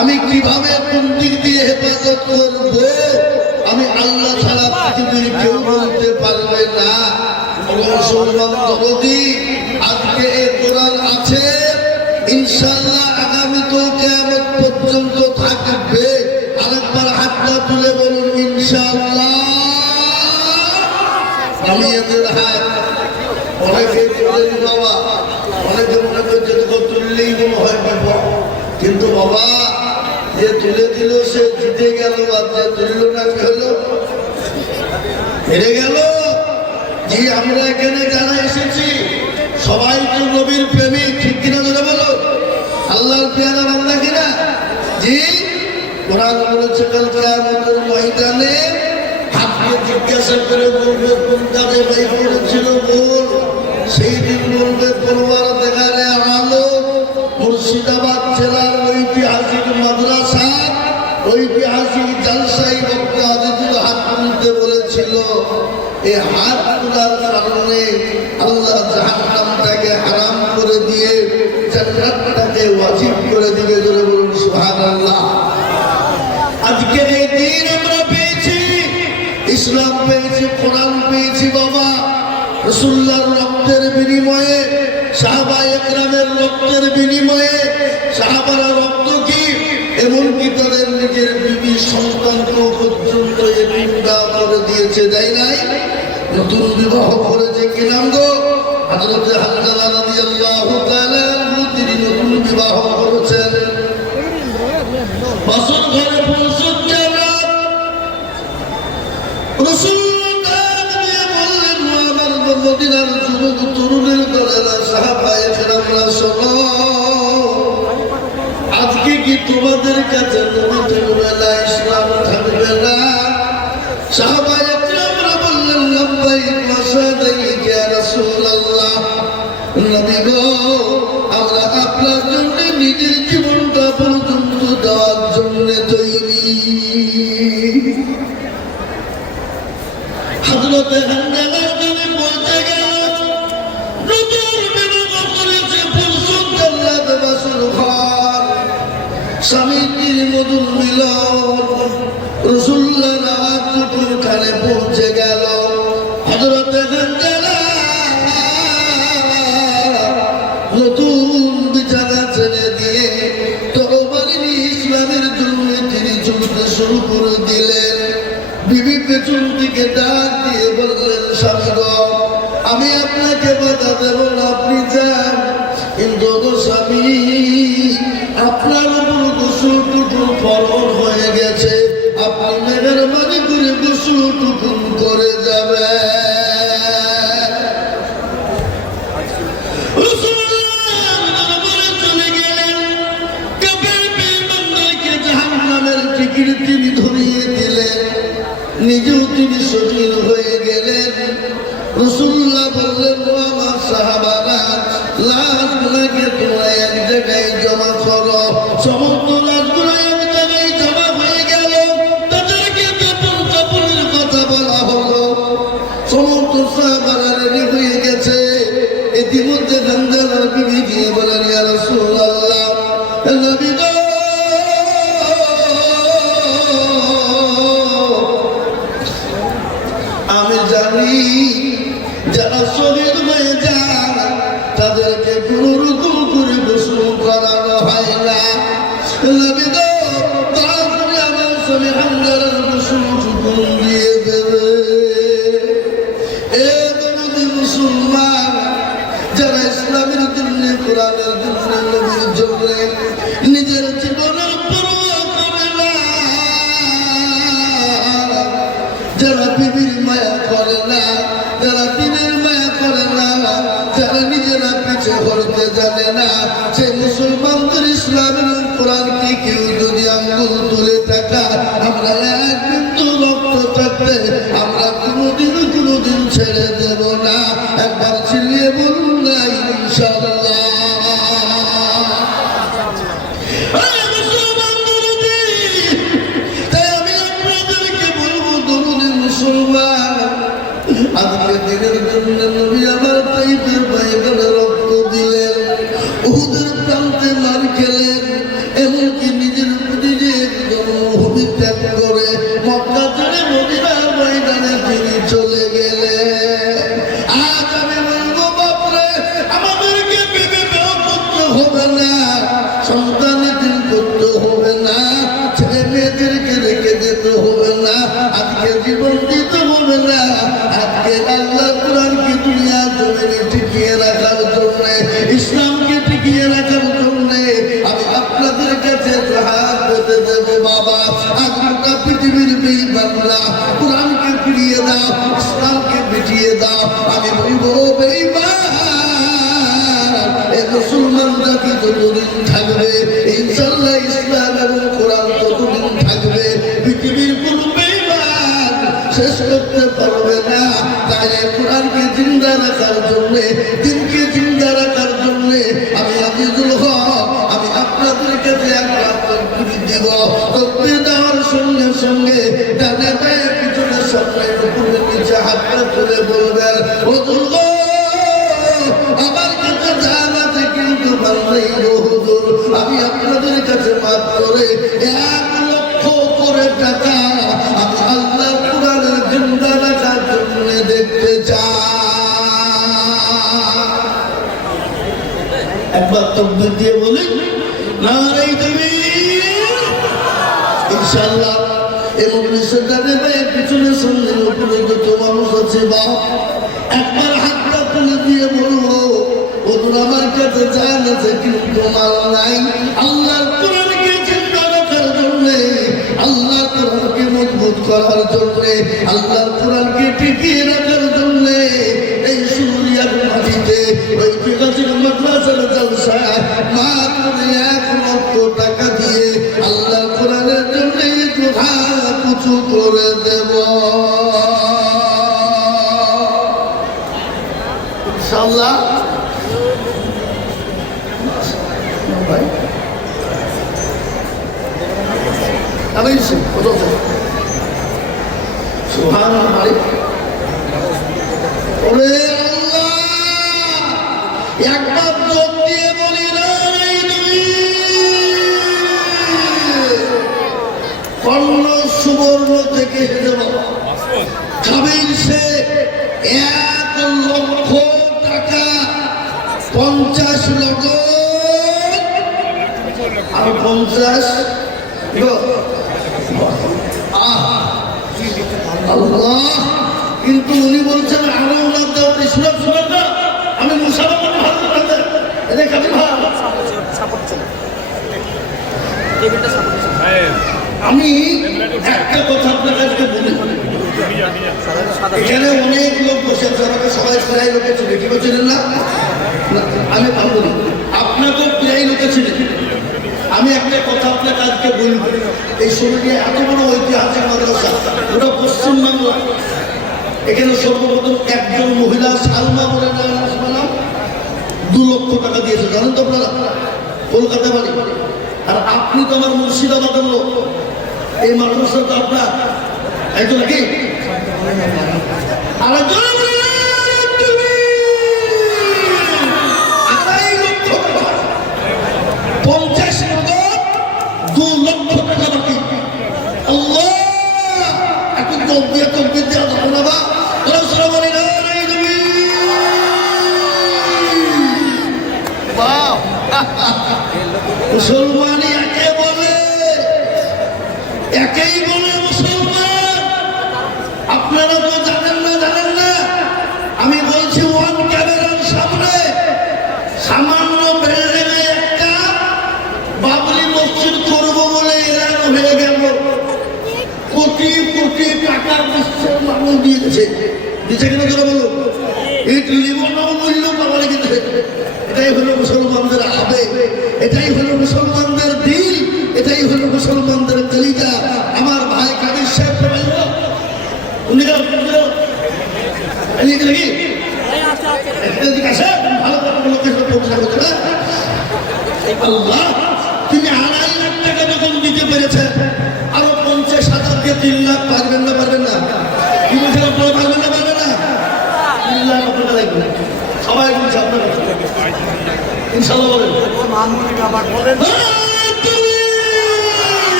আমি কিভাবে কোন দিক দিয়ে হেফাজত করব আমি আল্লাহ ছাড়া পৃথিবীর কেউ বলতে পারবে না। মুসলমান দরদি আজকে এই কোরআন আছে, ইনশাআল্লাহ আগামী তো কিয়ামত পর্যন্ত থাকবে। আরেকবার হাতটা তুলে বলুন ইনশাআল্লাহ। আমি এদের হাত অনেকে বলেন বাবা, অনেকে মনে করছে তুললেই মনে হয় বিপদ, কিন্তু বাবা যে তুলে দিল সে জিতে গেল, আর যে তুলল না কি হলো? হেরে গেল। জি আমরা এখানে যারা এসেছি সবাই তো নবীর প্রেমিক, ঠিক কিনা ধরে বলো? আল্লাহর পেয়ারা বান্দা কিনা? জি কোরআন বলেছে কাল কিয়ামতের ময়দানে হাতকে জিজ্ঞাসা করে বলবে কোন কাজে ভাই পড়েছিল বল। সেই দিন বলবে পরবার দেখারে আলো মুর্শিদাবাদ জেলার ঐতিহাসিক মাদ্রাসা ঐতিহাসিক জালসাই বক্তা আজিজুল হাত তুলতে বলেছিল। এই হাত তোলার কারণে আল্লাহ জাহান্নামটাকে হারাম করে দিয়ে জান্নাতটাকে ওয়াজিব করে দিবে। জোরে বলুন সুবহানাল্লাহ। আজকে এই দিন আমরা পেয়েছি, ইসলাম পেয়েছি, কোরআন পেয়েছি বাবা রাসূলুল্লাহর রক্তের বিনিময়ে, সাহাবায়ে কেরামের রক্তের বিনিময়ে। সাহাবারা রক্ত কি এমনকি তাদের নিজের বিবি সন্তানকে পর্যন্ত এতিমদা করে দিয়েছে, দেয় নাই? নতুন বিবাহ করেছে, কি নাম গো? হযরত হানজালা রাদিয়াল্লাহু তাআলা তিনি নতুন বিবাহ করেছেন। বাসর ঘরে পৌঁছতে মদিনার যুবক তরুণের দলেরা সাহাবায়ে কেরামরা শোনো, আজকে কি তোমাদের কাছে নবী থাকবে না, ইসলাম থাকবে না? সাহাবায়ে কেরামরা বললেন লাব্বাইক ওয়া সাদাইক ইয়া রাসূলুল্লাহ। নবী গো আমরা আপনার জন্য নিজের জীবনটা পর্যন্ত দেওয়ার জন্য তৈরি। হযরত হানজালা স্বামীর মধুর মিলন রাসূলুল্লাহ নামাজপুর খানে পৌঁছে গেল। হযরত হানজালা নতুন বিছানা ছেড়ে দিয়ে তরবারি নিয়ে ইসলামের জন্য তিনি চলতে শুরু করে দিলেন। বিবি পেছন দিকে ডাক দিয়ে বললেন স্বামী গো আমি আপনাকে বাধা দেব না, আপনি যান, কিন্তু স্বামী আপনার উপর গোসলটুকু ফরজ হয়ে গেছে, আপনি মেহরবানি করে গোসলটুকু করে যাবে। চলে গেলেন, জাহান্নামের টিকিট তিনি ধরিয়ে দিলেন, নিজেও তিনি শহীদ হয়ে গেলেন। রাসূলুল্লাহ বললেন ও আমার সাহাবারা লাশগুলোকে তোমরা এক জায়গায় জমা করো। সমস্ত লাশগুলো এক জায়গায় জমা হয়ে গেল, তাদেরকে কাপড়ের কথা বলা হলো। সমস্ত সাহাবারা রেডি হয়ে গেছে। ইতিমধ্যে হানজালার বিবি গিয়ে বলেন ইয়া রাসূলুল্লাহ নবী গো আমি জানি যারা শহীদ হয়ে যায় তাদেরকে কোনো রকম করে গোসল করানো হয় না। নবী গো তাড়াতাড়ি আমার স্বামী হানজালার গোসল টুকুন দিয়ে দেবে। এ নবী মুসলমান যারা ইসলামের জন্য কোরআনের জন্য নবীর জন্য নিজের জীবনের পরোয়া করে না, যারা বিবির মায়া করে না, যারা দিনের মায়া করে না, যারা নিজেরা পিছে হরতে জানে না, সে মুসলমানদের ইসলামের কোরআনকে কেউ যদি আঙ্গুল তুলে থাকা আমরা এক বিন্দু রক্ত থাকতে আমরা কোনোদিন ছেড়ে দেব না। একবার চিল্লিয়ে বলুন না ইনশাআল্লাহ। হবে না, ছেলে মেয়েদেরকে রেখে যেতে হবে না, আজকে জীবন দিতে হবে না। আজকে আল্লাহ কোরআনকে দুনিয়া জমিনে টিকিয়ে রাখার জন্য, ইসলামকে টিকিয়ে রাখার জন্য আমি আপনাদের কাছে হাত পেতে দেবো। বাবা, আজ গোটা পৃথিবীর বেঈমানরা কোরআনকে ফিরিয়ে দাও, ইসলামকে মিটিয়ে দাও। আমি বলবো বেঈমান, এই মুসলমানরা কি যতদিন থাকবে ইনশাআল্লাহ ইসলাম এবং কোরআন ততদিন থাকবে। পৃথিবীর কোন বেঈমান শেষ করতে পারবে না। তাই কোরআনকে জিন্দা রাখার জন্য, দিনকে জিন্দা রাখার জন্য আমি আজিজুল হক, আমি আপনাদের কাছে একটা তকবীর দিব। তকবীর দেওয়ার সঙ্গে সঙ্গে ডানে বায়ে পিছনে সামনে উপরে নিচে হাতটা তুলে বলবেন, হুজুর গো আমার কাছে জান আছে কিন্তু মাল নেই গো হুজুর। আমি আপনাদের কাছে মাত্র 1 লক্ষ করে টাকা আমি আল্লাহ কোরআনের জিন্দা রাখার জন্য দেখতে চাই। একবার তকবীর দিয়ে বলি নারে তাকবীর। ইনশাআল্লাহ এই মজলিসের ডানে বায়ে পিছনে সামনে উপরে যত মানুষ আছে বা একবার হাতটা তুলে দিয়ে বলবো, হুজুর আমার কাছে জান আছে কিন্তু মাল নাই। আল্লাহর কোরআনকে জিন্দা রাখার জন্য, আল্লাহর কোরআনকে মজবুত করার জন্য, আল্লাহর কোরআনকে টিকিয়ে রাখার জন্য এই সুরিয়ার মাটিতে ঐতিহাসিক মাদ্রাসার জলসায় মাত্র 1 লক্ষ টাকা দিয়ে আল্লাহর কোরআনের জন্য হাত উঁচু করে দেব ইনশাআল্লাহ। একবার যোগ দিয়ে বলি কর্ণ সুবর্ণ থেকে কাবিল সে 1 লক্ষ টাকা 50 লক্ষ আর 50 আল্লাহ। কিন্তু উনি বলছেন আরো ওনার দেওয়ার ইসলাম শুনেন না, আমি মুসলমান ভালো এদের কাবিল ভাই। আমি একটা কথা আপনার কাছে বলি, এখানে অনেক লোক বসে আছে, আমাকে সবাই প্রায় লোকে ছিল, কি বলছিলেন না? আমি ভাবো আপনাকেও প্রায় লোকে ছিলেন। আমি একটা কথা আপনার কাজকে বলব, এই শরীরে এত বড় ঐতিহাসিক মাদ্রাসা ওটা পশ্চিমবাংলা, এখানে সর্বপ্রথম একজন মহিলা সালমা বলে নাম 2 লক্ষ টাকা দিয়েছে, জানেন তো আপনারা? কলকাতা বাড়ি। আর আপনি তো আমার মুর্শিদাবাদের লোক, এই মাদ্রাসা তো আপনার একজন কি আর 2 লক্ষ টাকা বাকি। আল্লাহ এখন তকবীর দেওয়া যাবে না বা মুসলমানই একেই বলে মুসলমান। আপনারা তো জানেন না, আমি বলছি ওয়ান ক্যামেরার সামনে সামান্য বিল্ডিংয়ে একটা বাবরি মসজিদ করবো বলে এলান হয়ে গেল। কোটি কোটি টাকা বিশ্বের মানুষ দিয়েছে কিনা করে বলুন, এই জীবনও মূল্য পাওয়া লেগেছে। এটাই হলো মুসলমানদের আবেগ, এটাই হলো মুসলমানদের দিল, এটাই হলো মুসলমানদের কলিজা। আমার ভাই কাবির সাহেব উনি ভালো আল্লাহ, তিনি 2.5 লাখ টাকা যখন দিতে পেরেছেন, আরো 50,000 দিয়ে 3 লাখ পারবেন না? কি বলছেন আপনারা, পারবেন না? 3 লাখ আপনারা লাগবেন সবাই বলছে আপনারা ইনশাআল্লাহ বলেন।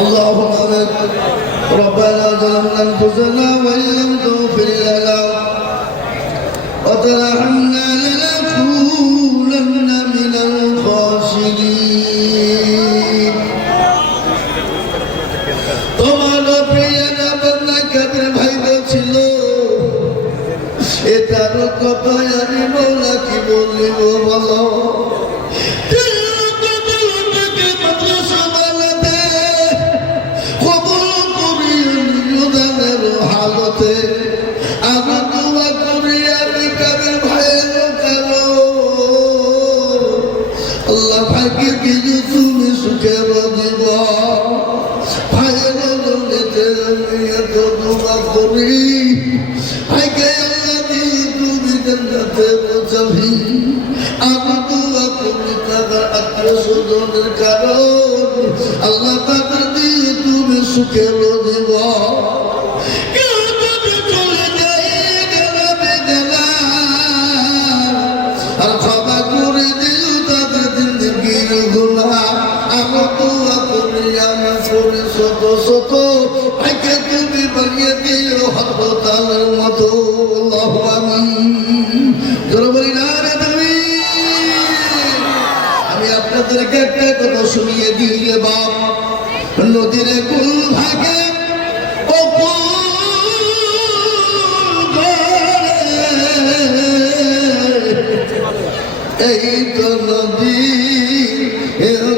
اللهم آمين ربنا ظلمنا أنفسنا وإن لم تغفر لنا وترحمنا لنكونن من الخاسرين তোমার প্রিয় বান্দা কাদের ভাই বলছিল এটার কথায় আমি বলা কি বলব বলো আল্লাহ ভাইকে দিয়ে তুমি সুখে দিব ভাইয়ের জন্যতে আমি এত দোয়া করি ভাইকে আল্লাহ দিয়ে তুমি জান্নাতে পৌঁছাবি আমি দোয়া করি তাদের আত্মীয় স্বজনের কারণ আল্লাহ তাদের দিয়ে তুমি সুখে দিব শত শত ভাইকে তুমি বানিয়ে দিও হরতালের মতো আল্লাহু আমিন জোরে বলি না রে তাকবীর আমি আপনাদেরকে একটা কথা শুনিয়ে দিই বাপ নদীর কুল ভাগে ও এই তো নদী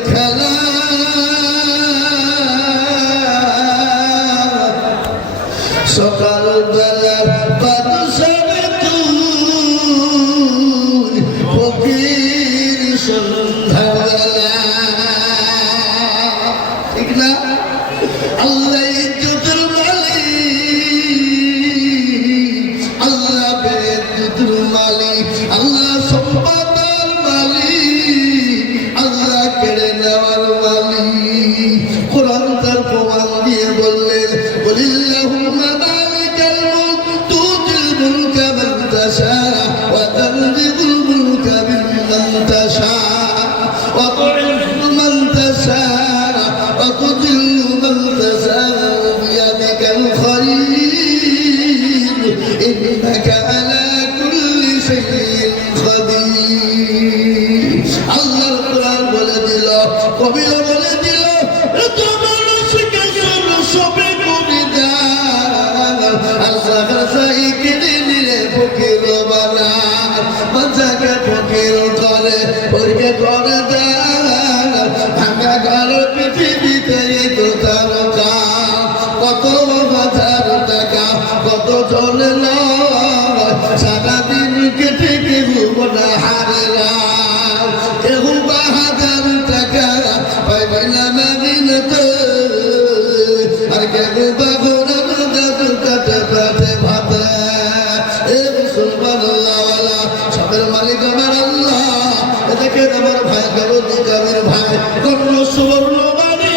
খেলা সকাল বেলার বাদশাহে তুই ফকির সন্ধ্যাবেলা ঠিক না আল্লাহ ইজ্জতের মালিক আল্লাহ বেজ্জতের মালিক আল্লাহ সম্পদের মালিক আল্লাহ কেড়ে নেওয়ার মালিক কোরআন তার প্রমাণ দিয়ে বললেন বলিল্লাহুম্মা وتنزع الملك ممن تشاء وتعز من تشاء وتذل من تشاء بيدك الخير إنك على كل شيء قدير الله القرآن বলে দিল কবিরা বলে দিল তোমার শিক্ষা সবে করে দাও আল্লাহর সাইকে দিলে ফকির বানা বাচ্চাকে ফকির করে পরীক্ষা করে দাও ভাঙা ঘর পৃথিবীতে তো তার কত হাজার টাকা কত চলে নয় সারাদিন কেটে কেউ মনে হারে কেউ 1000 টাকা পাইবে না মাদিনাতে আর কেউ বা ঘোরানো জাদু কাটে কাটে ভাতে এ মুসলমান আল্লাহওয়ালা সবের মালিক আমার আল্লাহ এটাকে আমার ভাই গরুদি কাবির ভাই গণ্য সুবর্ণবাণী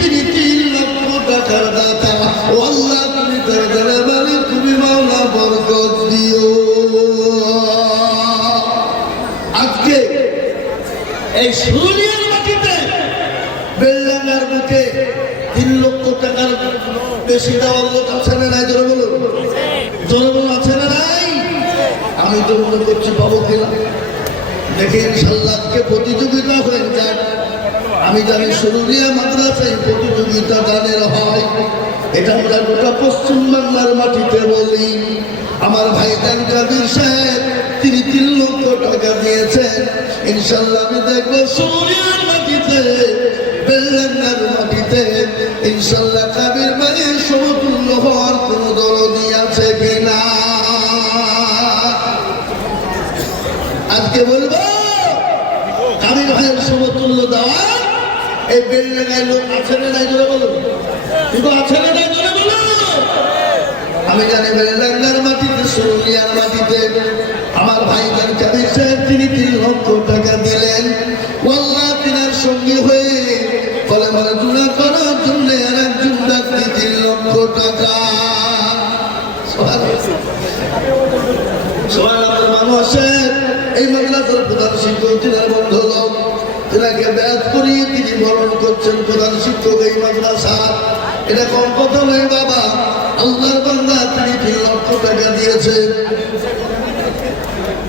তিনি 3 লক্ষ টাকার দাতা ও আল্লাহ তুমি তার ঘরে মালিক তুমি মাওলা বরকত দিও আজকে এই সুরিয়ার মাটিতে বেলডাঙ্গার বুকে 3 লক্ষ টাকার বেশি দেওয়ার লোক আছে না নাই জোরে বলুন আছে না নাই আমি তো মনে করছি পাবো কিনা দেখে ইনশাল্লাহ আজকে প্রতিযোগিতা হয়ে যাক আমি জানি সুরুলিয়া মাদ্রাসায় প্রতিযোগিতা গানের হয় এটা আমরা গোটা পশ্চিমবাংলার মাটিতে বলি আমার ভাই জান কাদির সাহেব তিনি 3 লক্ষ টাকা দিয়েছেন ইনশাল্লাহ আমি দেখবো সুরুলিয়ার মাটিতে বেলডাঙ্গার মাটিতে ইনশাল্লাহ কাবির ভাইয়ের সমতুল্য হওয়ার কোন দরদি আছে কিনা আজকে বলবো কাবির ভাইয়ের সমতুল্য দেওয়া এই বেলডাঙ্গায় লোক আছে না নাই জোরে বলুন কিন্তু আছে না নাই জোরে বলুন আমি জানি বেলডাঙ্গার মাটিতে সুরুলিয়ার মাটিতে আমার ভাই জান কাবির সাহেব তিনি 3 লক্ষ টাকা দিলেন আল্লাহ তিনার সঙ্গে হয়ে ফলে মানে জুড়া করার জন্য আর একজন ব্যক্তি 3 লক্ষ টাকা মানুষের এই মাদ্রাসার প্রধান শিক্ষক তিনার বন্ধু লোক তিনাকে ব্যাস করিয়ে তিনি বরণ করতে হচ্ছেন প্রধান শিক্ষক এই মাদ্রাসা। এটা কোন কথা নয় বাবা, আল্লাহর বান্দা তিনি 3 লক্ষ টাকা দিয়েছে।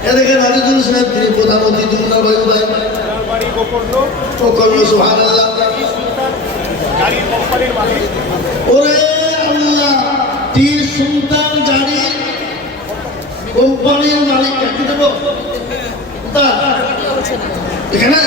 এদিকে রাজিদুল সাহেব তিনি প্রধান অতিথি, উনার ভাই সুবহানাল্লাহ। ওরে আল্লাহ, 30 সুলতান গাড়ি কোম্পানির মালিক কি দেব এখানে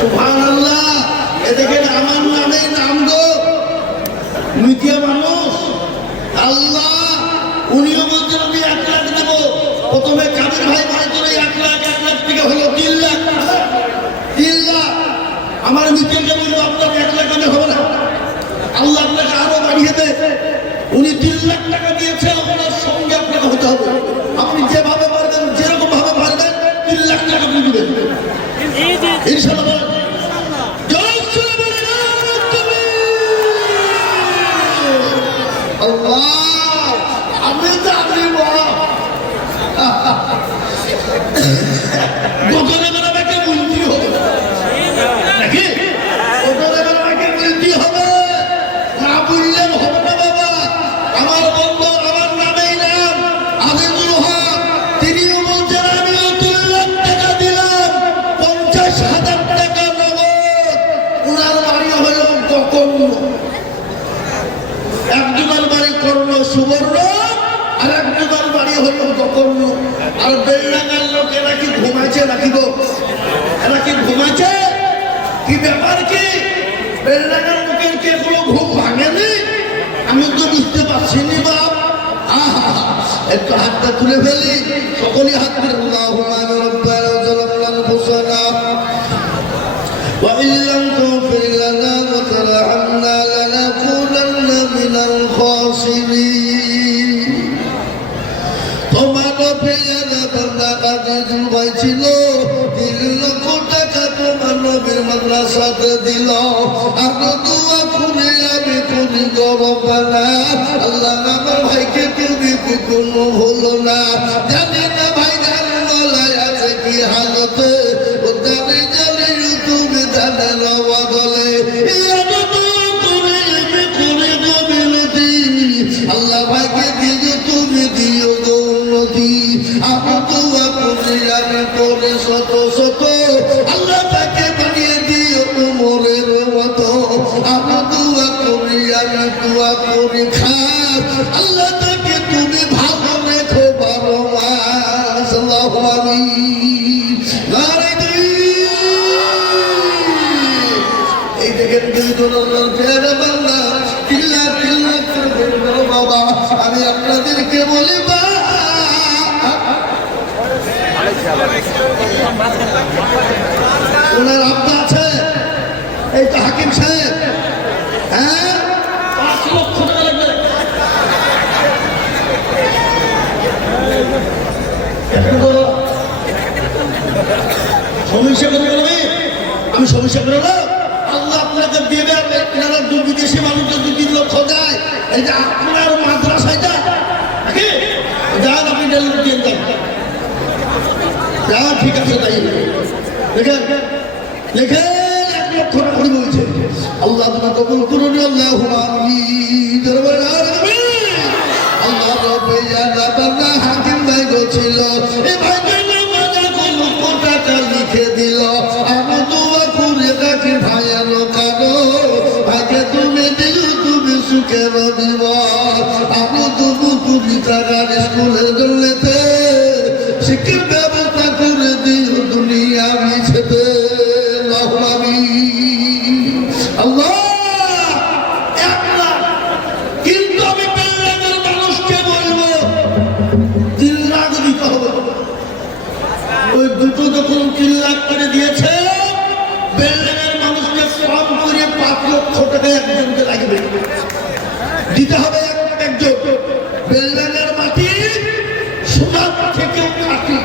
সুবহানাল্লাহ। এদিকে আমার নামেই নাম গো মিডিয়া মানুষ। আল্লাহ উনিও বলছেন আমি 1 লাখ দেব। প্রথমে কাদের ভাই মনে করে 1 লাখ থেকে হলো 3 লাখ। 3 লাখ আমার মিডিয়াকে বলবো আপনার 1 লাখ আমি হবে না, আল্লাহ আপনাকে আরো বাড়িয়ে দেয়। উনি 3 লাখ টাকা দিয়েছে, আপনার সঙ্গে আপনাকে হতে হবে। আপনি যেভাবে পারবেন, যেরকম ভাবে পারবেন 3 লাখ টাকা আপনি দিবেন ইনশাআল্লাহ। আমি জানিব গোটরে বেলাকে বলতে হবে নাকি, গোটরে বেলাকে বলতে হবে, না বললেন হবে না বাবা। আমার বন্ধু আমার নামেই নাম আজিজুল হক, তিনিও বলছেন আমিও 3 লাখ টাকা দিলাম, 50,000 টাকা নগদ। উনার বাড়ি হল কর্ণ, একজনের বাড়ি কর্ণ সুবর্ণ, আর একজনের বাড়ি হল কর্ণ। আর বেলডাঙ্গার লোক এরা কি ঘুমাইছে নাকি গো? এরা কি ঘুমাইছে? কি ব্যাপার কি? বেলডাঙ্গার লোকের কি কোনো ঘুম ভাঙেনি? আমি তো বুঝতে পারছি নি বাপ। একটু হাতটা তুলে ফেলি, সকলেই হাত তুলে আল্লাহুম্মা রাব্বানা যালামনা আনফুসানা ওয়া ইন লাম তাগফির লানা ওয়া তারহামনা লানাকুনান্না মিনাল খাসিরিন। তোমার আজিজুল ভাই ছিল, 3 লক্ষ টাকা তোমার নবীর মাদ্রাসাতে দিল। আমি দোয়া করে আমি করি গো রব্বানা, আল্লাহ আমার ভাইকে তুমি কোনো হলো না। জানি না ভাই জান গলায় আছে কি হালতে, ও জানি জানি তুমি জানেন বদলে। আল্লাহ ভাইকে দিয়ে তুমি দিও গো উন্নতি। আমি দোয়া করি আমি করে শত শত, আল্লাহ তাকে বানিয়ে দিও উমরের মতো। আমি দোয়া করি আমি দোয়া করি খাস, আল্লাহ তাকে তুমি ভালো রেখো 12 মাস। আল্লাহু আমিন। এই দেখেন দুইজন আল্লাহর প্যারা বান্দা চিল্লা চিল্লা করে বাবা। আমি আপনাদেরকে বলি ওনার আব্বা আছে, এই তো হাকিম সাহেব, হ্যাঁ 5 লক্ষ টাকা লাগবে। সমস্যা করে বলবি, আমি সমস্যা করে আল্লাহ আপনাকে দেবে। এনারা বিদেশি মানুষ যদি 3 লক্ষ দেয়, এই যে আপনার মাদ্রাসায় যান নাকি যান, আপনি ডেলিভারি দিয়ে দেন। ঠিক আছে, তাই লেখেন লেখেন 1 লক্ষ টাকা বলছে। আল্লাহ তোমার কবুল করুন। আল্লাহুম্মা আমিন। আল্লাহ রব্বে জান্নাত হাকিম ভাই ছিল, এই ভাই লক্ষ টাকা লিখে দিল। আমি দোয়া করে রাখি ভাইয়ের কারো, ভাইকে তুমি দিল তুমি সুখের দিব। আমি তবু 2 টাকার স্কুলে জন্যতে শিক্ষার ব্যবস্থা করে দিও দুনিয়া মিছেতে। আল্লাহ কিন্তু আমি বেলডাঙ্গার মানুষকে বলবো 3 লাখ দিতে হবে। ওই দুটো যখন 3 লাখ করে দিয়েছে, বেলডাঙ্গার মানুষকে কম করে 5 লক্ষ টাকা একজনকে লাগবে দিতে হবে। একজন বেলডাঙ্গার মাটি সোনার থেকেও খাঁটি।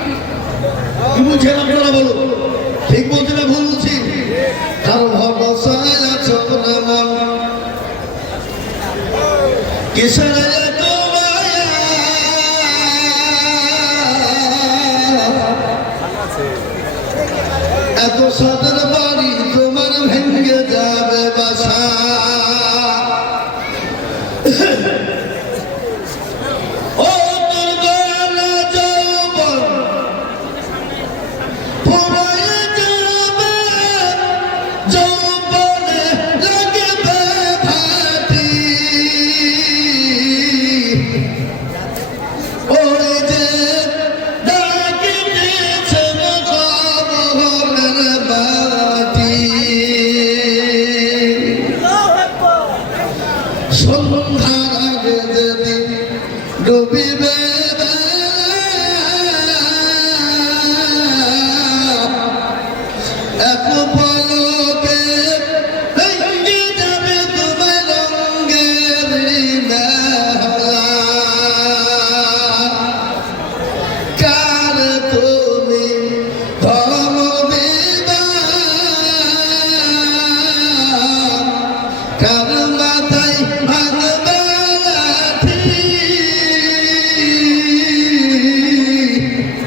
কি বলছেন আপনারা বলো? ঠিক বলছেন ও তোর গলা যৌবন ফুরায়ে যাবে, যৌবনে লাগবে ভাটি। ওই যে ডাকিতেছে কবরের মাটি, সন্ধ্যার আগে যেদিন ডুবিবে এক পলকে ভেঙে যাবে তোমার রঙের মেলা। কার তুমি ধম দিবা, কার মাথায় ভাঙবে লাঠি।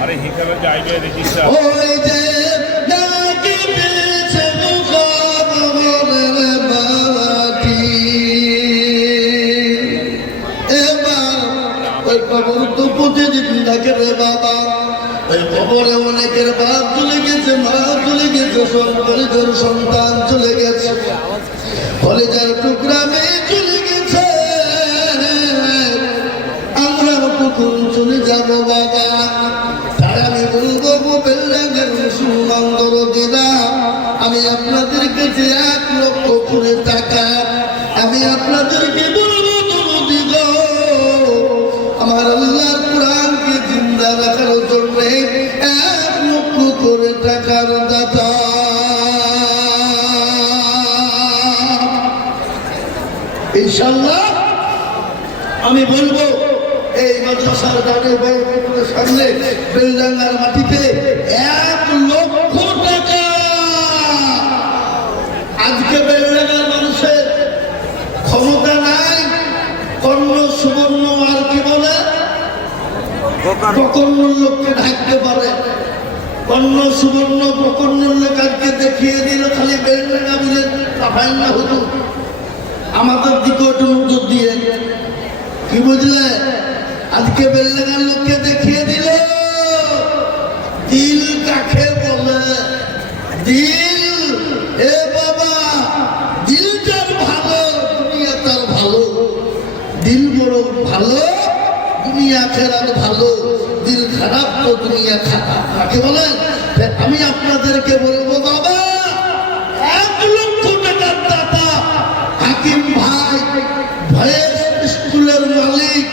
আরে হিসাবে জায়গায় রেজিস্টার ওই যে ডাকিতেছে কবরের মাটি। এবার ওই কবর তো প্রতিদিন ডাকে রে বাবা। ওই কবরে অনেকের বাপ চলে গেছে, মা চলে গেছে, সন্তানের সন্তান চলে গেছে, কলেজের টুকরা মেয়ে চলে গেছে। আমরা কখন চলে যাব বাবা? তাই আমি বলবো বেলডাঙ্গার মুসলমান দরদিরা, আমি আপনাদের কাছে 1 লক্ষ করে টাকা আমি আপনাদেরকে বলবো দরদি গো, আমার আল্লাহর কোরআনকে জিন্দা রাখার জন্য 1 লক্ষ করে টাকার দাতা। ইনশাআল্লাহ আমি বলবো এই মাদ্রাসার ডানে বাইরের সামনে বেলডাঙ্গার মাটিতে 1 লক্ষ টাকা। আজকে বেলডাঙ্গার মানুষের ক্ষমতা নাই, কর্ণ সুবর্ণ আর কি বলে প্রকর্ণ লোককে ঢাকতে পারে। কর্ণ সুবর্ণ প্রকর্ণ লোক আজকে দেখিয়ে দিল খালি বেলডাঙ্গা মিলে লাফাই না হতো। আমাদের দিকে একটু নজর দিয়ে কি বুঝলে, আজকে বেলডাঙ্গার লোককে দেখিয়ে দিল দিল কাকে বলে। দিল এ বাবা, দিল যার ভালো দুনিয়া তার ভালো, দিল বড় ভালো দুনিয়া খেরার ভালো, দিল খারাপ তো দুনিয়া খারাপ। কাকে বলেন? আমি আপনাদেরকে বলবো বাবা, 1 লক্ষ টাকার দাতা হাকিম ভাই, ভয়েস স্কুলের মালিক,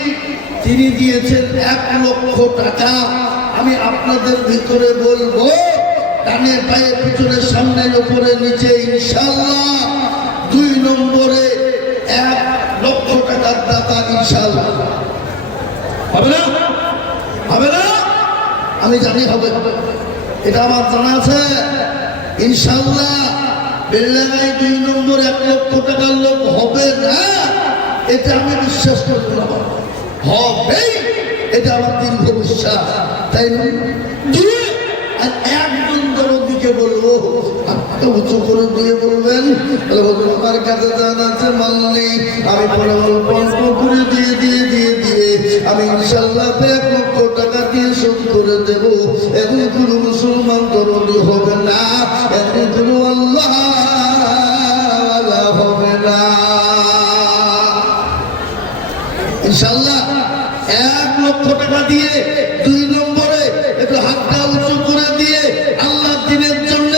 তিনি দিয়েছেন 1 লক্ষ টাকা। আমি আপনাদের ভিতরে বলবো ডানে পায়ে পিছনে সামনে উপরে নিচে ইনশাআল্লাহ 2 নম্বরে 1 লক্ষ টাকার দাতা ইনশাআল্লাহ হবে না? হবে না? আমি জানি হবে, এটা আমার জানা আছে ইনশাআল্লাহ। বেলডাঙ্গায় 2 নম্বর 1 লক্ষ টাকার লোক হবে না, এটা আমি বিশ্বাস করতে পারবো। হবে, এটা আমার দীর্ঘ বিশ্বাস। তাই আর 1 নম্বরের দিকে বলবো, উঁচু করে দিয়ে বলবেন আমার কাছে জানা আছে মানলি আমি পরে অল্প করে দিয়ে দিয়ে দিয়ে দিয়ে আমি ইনশাল্লাহ 1 লক্ষ টাকা দিয়ে শোধ করে দেব। এখন কোনো মুসলমান দরদি হবে না, এখন কোনো আল্লাহ হবে না ইনশাল্লাহ। 1 লক্ষ টাকা দিয়ে 2 নম্বরে একটু হাতটা উঁচু করে দিয়ে আল্লাহর দ্বীনের জন্য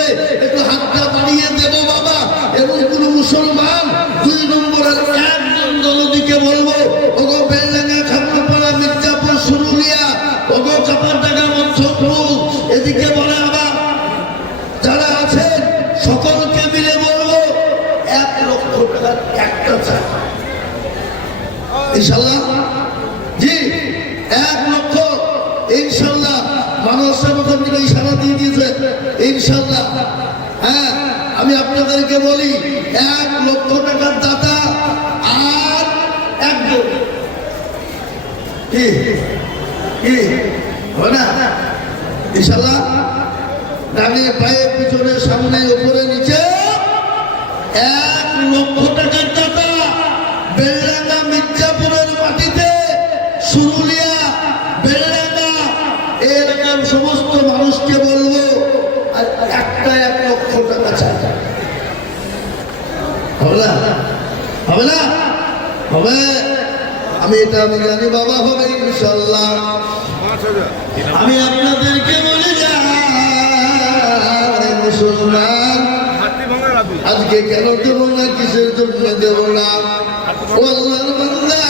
একটু হাতটা বাড়িয়ে দেব বাবা। এবং কোন মুসলমান 2 নম্বরের 1 জন দলদিকে বলবো, ওগো বেলডাঙ্গা, খাতনাপাড়া, মির্জাপুর, সুরুলিয়া, ওগো চাপারডাঙ্গা, মৎস্যপুর, এদিকে বলে আবার যারা আছেন সকলকে মিলে বলবো 1 লক্ষ টাকার একটা চাই ইনশাল্লাহ। জি 1 লক্ষ ইনশাল্লাহ। মানুষ ইশারা দিয়ে দিয়েছে ইনশাল্লাহ। হ্যাঁ, আমি আপনাদেরকে বলি 1 লক্ষ টাকার দাতা আর 1 জন কি কি হবে না ইনশাল্লাহ। ডানে পায়ে পিছনে সামনে উপরে নিচে 1 লক্ষ টাকার দাতা বেলডাঙ্গা, মির্জাপুর, একটা 1,00,000 টাকা চাই। হবে না? হবে না? হবে। আমি জানি বাবা, হবে ইনশাল্লাহ। আমি আপনাদেরকে বলে যাই মুসলমান, আজকে কেন দেবো না, কিসের জন্য দেবো না? ও আল্লাহর বান্দা,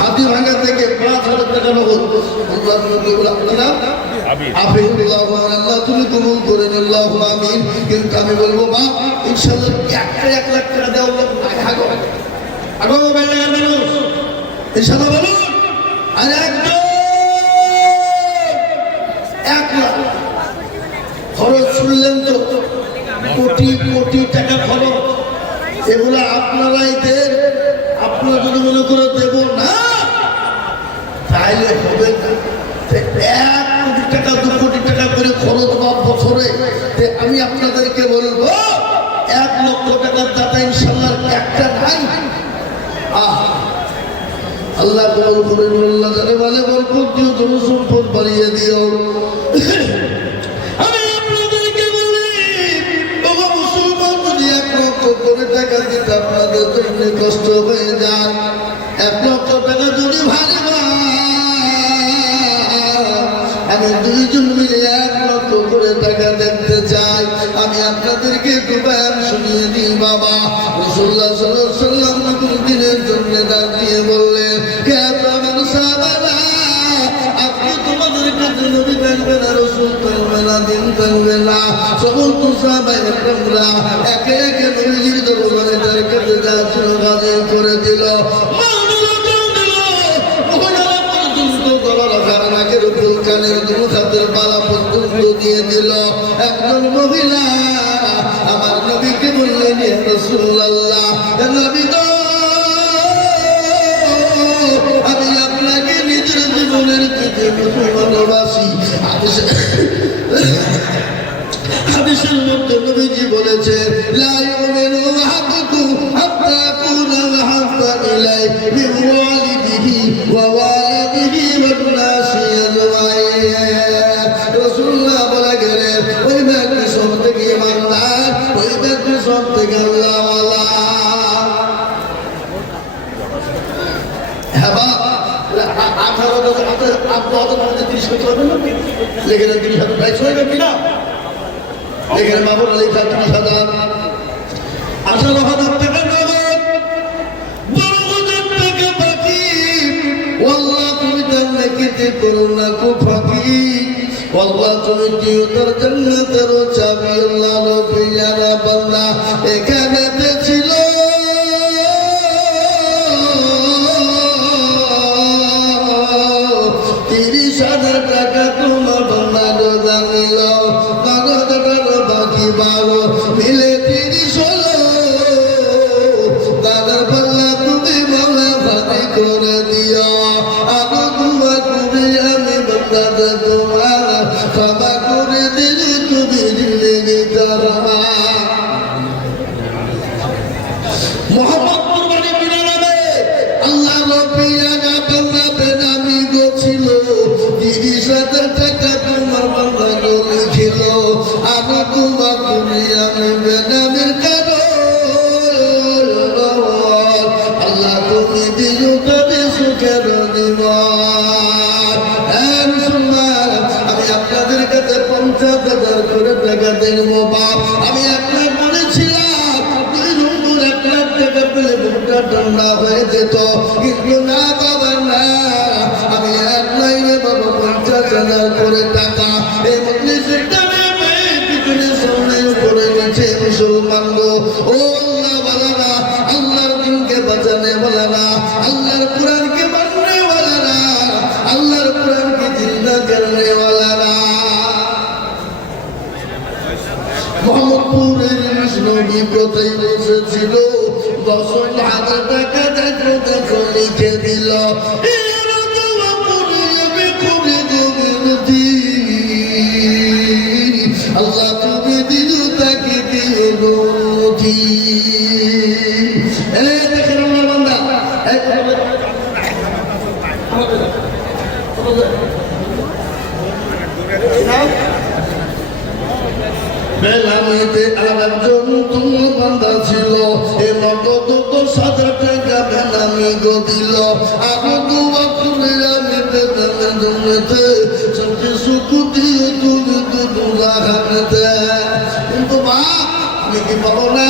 হাতিভাঙ্গা থেকে 5,000 টাকা নগদ আল্লাহ তুমি কবুল করেন, আল্লাহুম্মা আমিন। কিন্তু আমি বলবো বাপ, ইনশাআল্লাহ একটা 1,00,000 টাকা দেওয়া আগো আগো বেলা মানুষ ইনশাআল্লাহ বলুন। আর একদম 1,00,000 খরচ শুনলেন তো, কোটি কোটি টাকা খরচ। এগুলো আপনারাই দেন। আপনারা যদি মনে করে দেব না তাহলে হবে না। 1 কোটি টাকা 2 কোটি টাকা করে খরচ বছরে। আমি আপনাদেরকে বলবো 1,00,000 টাকার দাতা ইনশাল্লাহ একটা নাই। আল্লাহ কবুল করেন, আল্লাহ জানে বলে বরকত দিও, জনসম্পদ বাড়িয়ে দিও। আমি আপনাদেরকে বলি বাবা মুসলমান, যদি 1,00,000 করে টাকা দিতে আপনাদের জন্য কষ্ট হয়ে যায়, 1,00,000 টাকা যদি ভারী আমি 2 জন মিলে 1,00,000 করে টাকা দেখতে চাই। আমি আপনাদেরকে একটু বয়ান শুনিয়ে দিই বাবা। রাসূলুল্লাহ সাল্লাল্লাহু আলাইহি ওয়াসাল্লাম নতুন দিনের জন্য দাঁড়িয়ে বললেন, কে আমার সাহাবারা, আপনি তোমাদের কাছে নবী থাকবে না, রাসূল থাকবে না, দিন থাকবে না। সমস্ত সাহাবায়ে কেরামরা একে একে নবীজির দরবারে তার কাছে যা ছিল হাজির করে দিল। কানের দুখাতের পালা পর্যন্ত দিয়ে দিল। একজন মহিলা আমার নবীকে বললেন, ইয়া রাসূলুল্লাহ, নবী গো, আমি আপনাকে নিজের জীবনের থেকে ভালোবাসি। হাদিসের মধ্যে নবীজি বলেছেন, লা ইউমিনু আহাদুকুম হাত্তা ইয়াকুনা আহাব্বা ইলাইহি মিন ওয়ালিদিহি ওয়া ওয়ালিদিহি ওয়ান নাসি আজমাইন। রাসূলুল্লাহ বলে গেলেন, ওই ব্যক্তি সব থেকে ঈমানদার, ওই ব্যক্তি সব থেকে আল্লাহওয়ালা। হ্যাঁ বা 18,000 আপনাদের 30 করতে হবে না, লেগে 30,000 প্রাইস হয়ে গেল কিনা? এখানে বাবুর লেখা 30,000, 18,000 টাকা নগদ, 12,000 টাকা বাকি। আল্লাহ তুমি তার নেকিতে করো না কো ফাঁকি। আল্লাহ তুমি দিও তার জান্নাতের চাবি। আল্লাহ নবিয়ারা বান্দা এখানেতে ছিল, 30,000 টাকা তোমার বান্দা রোজা নিল, বারো মিলে 30 হলো। দাদার পাল্লা তুমি বলা ভাতি করে দিও। আবু তোমার তুমি আমি বান্দাতে তোমার ক্ষমা করে দিলে তুমি জিন্দেগি তারা। মোহাম্মদপুর বাড়ি কিনা নামে আল্লাহ রব্বিয়া না বান্দা বেনামি গোছিল, 30,000 টাকা তোমার বান্দা গলে ছিল। আমি তোমার তুমি আমি বেনামের কারণ, আল্লাহ তুমি দিও তবে সুখের নিবার। আমি আপনাদের কাছে 50,000 করে টাকা দেব বাপ। আমি আপনার বলেছিলাম 2 নম্বর 1,00,000 টাকা পেলে বুকটা ঠান্ডা হয়ে যেত, কিন্তু না বাবা না, আমি এক লাইনে বাবা 50,000 করে টাকা এই মজলিসের করে গেছে। মুসলমান গো, ও আল্লাহ ওয়ালারা, আল্লাহর দিনকে বাঁচানে ওয়ালারা, আল্লাহর কোরআনকে মাননে ওয়ালারা, আল্লাহর কোরআনকে জিন্দা করনে ওয়ালারা, মোহাম্মদপুরের নবী কোথায় বসেছিল, 10,000 টাকা দেখো লিখে দিল। আল্লাহ তুমি দিল তাকে দিও নদী। দেখেন আমার বান্দা বেলামিতে আর একজন তোমার বান্দা ছিল, এ নগদ 10,000 টাকা বেলামি গো দিল। আরো দুয়া করে আমি বেলামের জন্যতে সবচেয়ে সুখ দিয়ে তুমি দুলা হাতে। কিন্তু মা আমি কি পাবো না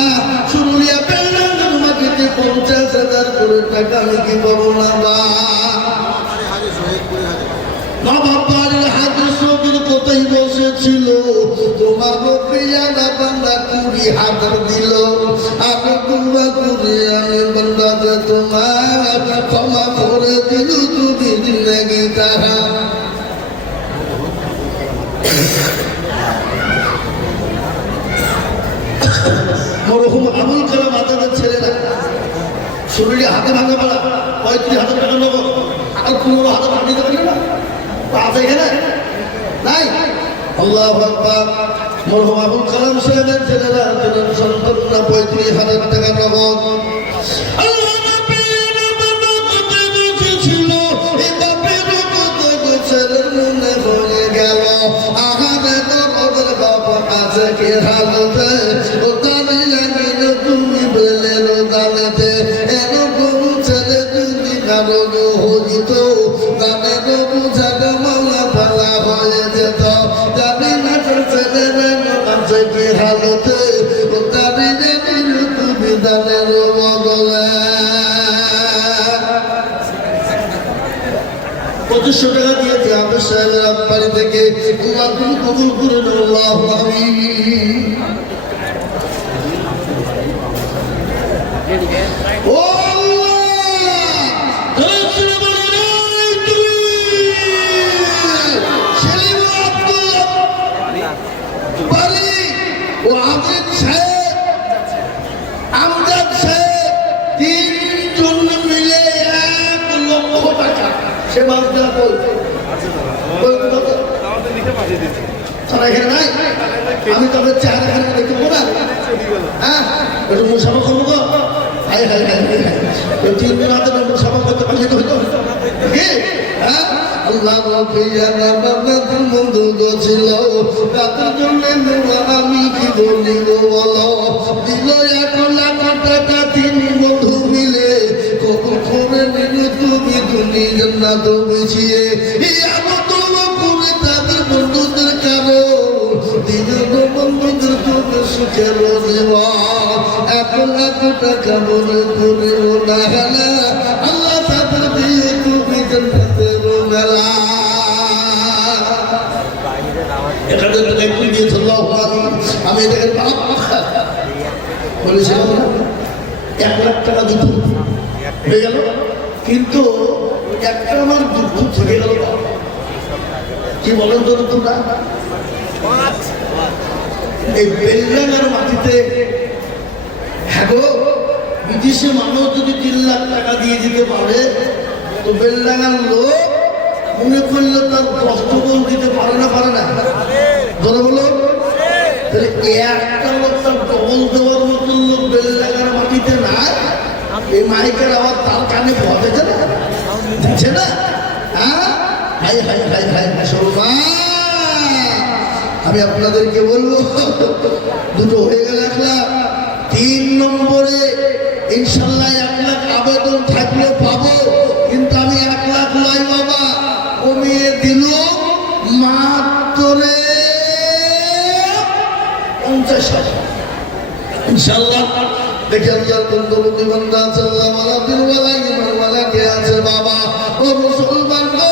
শুরুলিয়া বেলাম তোমাকে 50,000 করে টাকা আমি কি পাবো না বা বাবার হাতে সবের কোথায় বসেছিল তোমার প্রিয়ারা বান্দা 20,000 দিল। আমি দুয়া করে আমি বান্দাকে তোমার ক্ষমা করে দিল তুমি জিন্দগি তাহা। মরহুম আবুল কালাম আজাদের ছেলেরা শরীরে হাতে ভাঙা পড়া 35,000 টাকা নেবো আর 15,000 টাকা দিতে পারি না আছে এখানে নাই। আল্লাহু আকবার। মরহুম আবুল কালাম সাহেবের ছেলেরা ছিলেন সন্তান 35,000 টাকা নগদ। আল্লাহ নবীর বাবা ছিল এই বাপের কত ছেলের মনে হয়ে গেল আহারে তো ওদের বাবা কাছে কে হালতে ও দাঁড়িয়ে গেল তুমি বেলের দাঁড়াতে এরকম ছেলে তুমি কারো হইত গানের বুঝাতে মালা ফেলা হয়ে যেত জানি না ছেলের কাছে কে হালতে ও দাঁড়িয়ে গেল তুমি দানের বদলে। 2500 টাকা দিয়েছে আবু সাহেবের আব্বাড়ি থেকে। আল্লাহ তুমি কবুল করে নাও আল্লাহু আমিন। ও আমজাদ সাহেব 3 জন মিলে 1 লক্ষ টাকা সে মাসটা নাই। আমি তবে চেহারা দেখতে পাবো না। হ্যাঁ একটু মুসাফা করবো গো। হাই হাই হাই হাই 3 দিন হাতে মুসাফা করতে পারলে তো হইতো হ্যাঁ। আল্লাহ বন্ধু গো ছিল তাদের জন্য আমি কি বলি গো বলো দিল 1 লাখ টাকা 3 বন্ধু মিলে কবুল করে নিল তুমি দুনিয়ার না তো বুঝিয়ে তাদের বন্ধুদের কারো দিল বন্ধুদের তুমি সুখের দেওয়া 1 লাখ টাকা মনে করে না গেলে আল্লাহ তাদের দিয়ে তুমি জান্নাতের মেলা। এখানে একটু দিয়ে চললাম আমি এটাকে বলেছিলাম 1 লাখ টাকা দিত হয়ে গেল কিন্তু একটা আমার দুঃখ থেকে গেল। কি বলেন তো তোমরা এই বেলডাঙ্গার মাটিতে হ্যাঁ গো বিদেশে মানুষ যদি 3 লাখ টাকা দিয়ে দিতে পারে তো বেলডাঙ্গার লোক মনে করলে তার 10 বল দিতে পারে না ধরে বলো তাহলে একটা লোক তার ডবল দেওয়ার মতন লোক বেলডাঙ্গার মাটিতে নাই। এই মাইকের আবার তার কানে পৌঁছেছে না দিচ্ছে না। হ্যাঁ হাই হাই হাই হাই মুসলমান আমি আপনাদেরকে বলবো দুটো হয়ে গেল 1 লাখ। 3 নম্বরে ইনশাল্লাহ 1 লাখ আবেদন থাকলে পাবো কিন্তু আমি 1 লাখ নয় বাবা কমিয়ে দিল মাত্র 50,000 ইনশাল্লাহ। দেখি আল্লাহ বন্ধু বান্দা আল্লাহ ওয়ালা দিন ওয়ালা ইমান ওয়ালা কে আছে বাবা ও মুসলমান গো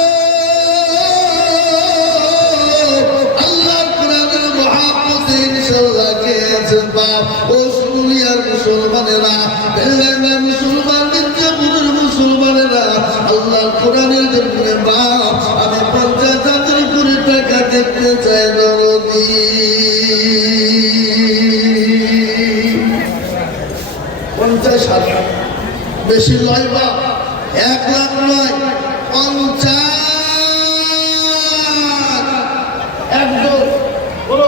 আল্লাহর কোরআনের মহাব্বতে ইনশাআল্লাহ কে আছে বাপ ও সুনিয়ার মুসলমানেরা বেলাঙ্গা মুসলমান মির্জাপুরের মুসলমানেরা আল্লাহর কোরআনের জন্য বাপ আমি 50,000 করে টাকা দেখতে চাই দরদি 50,000 বেশি নয় বা 1 লাখ নয় 50 একদম বলো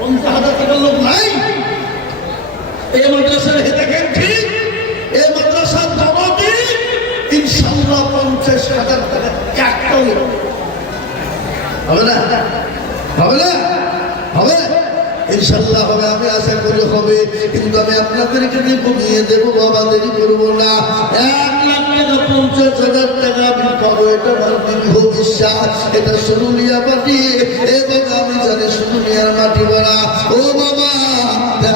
50,000 টাকার লোক নাই এই মাদ্রাসার দেখেন ঠিক এই মাদ্রাসার জমাতে ইনশাআল্লাহ 50,000 টাকা একটা লোক হবে না হবে ইনশাল্লাহ হবে, আমি আশা করি হবে, কিন্তু আমি আপনাদেরকে কমিয়ে দেবো বাবা, দেরি করবো না। 1,50,000 টাকা আমি পাবো, এটা আমার দীর্ঘ বিশ্বাস। এটা সুরুলিয়া মাটি, এ বাবা আমি জানি সুরুলিয়ার মাটি ভরা। ও বাবা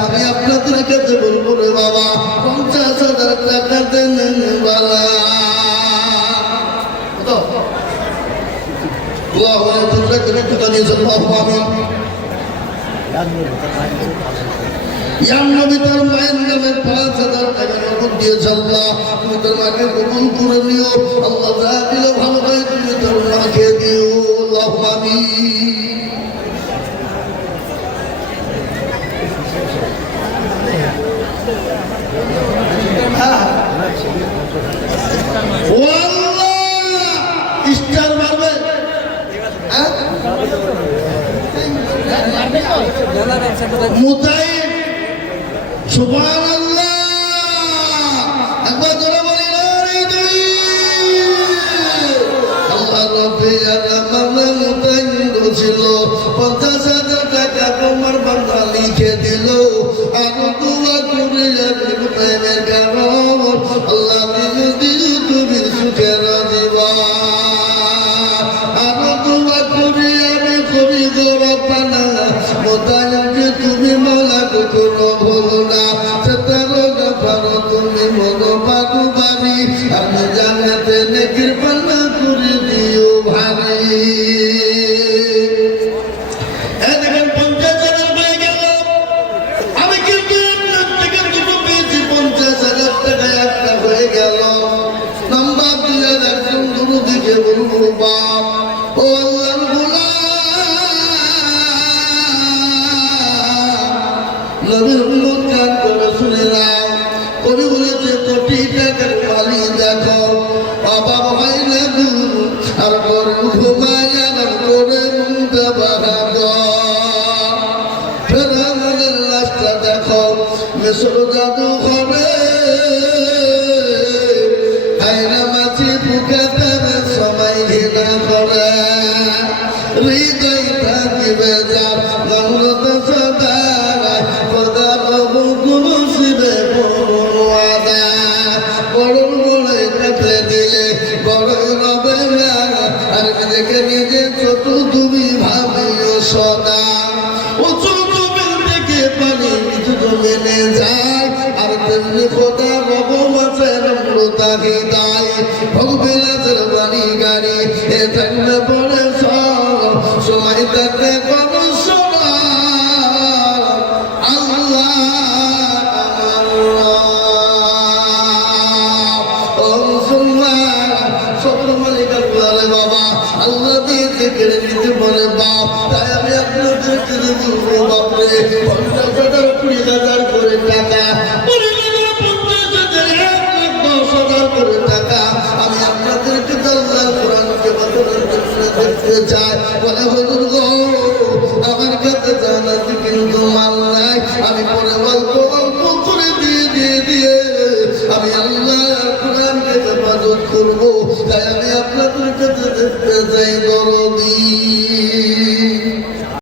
আমি আপনাদের কাছে বলবো রে বাবা, 50,000 টাকা দেন বালা। নবী তার মায়ের নামে 5,000 টাকা নগদ দিয়েছে। আল্লাহ তুমি তোর মাকে কবুল করে নিও। আল্লাহ যা দিলে ভালো হয় তুমি তোর মাকে দিও। আল্লাহ আমিন। ও আল্লাহ স্টার মারবে, মুতাইব সুবহানাল্লাহ, একবার জোরে বলি না রে তুই। আল্লাহ রব্বে আলামিন মুতাইব ছিল, 50,000 টাকা তোমার বান্দা লিখে দিল। আর দোয়া করে আমি মুতাইবের কারণ আল্লাহ যদি তুমি সুখের দিবা। আর দোয়া করে আমি কবি গরবানা মোতায়েবকে তুমি মালা কোনো ভুলো না। সেতারো না পারো তুমি মনো পাগু বাড়ি, আমি জানাতে নেকির পাল্লা করে দিও ভারী। দেখেন 50,000 হয়ে গেল, আমি কিন্তু আপনার থেকে দুটো পেয়েছি, 50,000 টাকা একটা হয়ে গেল। নাম্বার দিয়ে একজন গুরু দিকে বলবো বাপ, ও আল্লাহর নবীর উম্মত কান করে শুনে নাও। কবি বলেছে কোটি টাকার মালি দেখো, বাবা ভাই না দূর আর করে ঘুমায় আর করে মুন্ডা বাহাদুর। ফেরাউনের লাশটা দেখো মিশর জাদু ঘরে, আয়না মাছি বুকে তার সময় ঘৃণা করে। হৃদয় থাকিবে যার গমরত সদা, নিজে ছোট তুমি ভাবিও সদা। উঁচু জমিন থেকে পানি নিচু জমিনে যায়, আর তেমনি খোদা ভগবানের অমৃতা হৃদয়। ভগবিলাসের বাড়ি গাড়ি এ থাকলে পরে সব সময় থাকলে কোনো সোনা। আল্লাহ বাবা আল্লাহ দিয়েছে কেড়ে নিতে পারে বাপ। তাই আমি আপনাদেরকে বলবো বাপরে 50,000 20,000 করে টাকা, 50,000 1,10,000 করে টাকা আমি আপনাদেরকে আল্লাহর কোরআনকে বদলের জন্য দেখতে চাই। বলে হুজুর গো আমার কাছে জানাতে কিন্তু মাল নাই, আমি পরে অল্প অল্প করে দিয়ে আমি আল্লাহর কোরআনকে হেফাজত করবো। তাই আমি আপনাদের কাছে দেখতে চাই দরদি।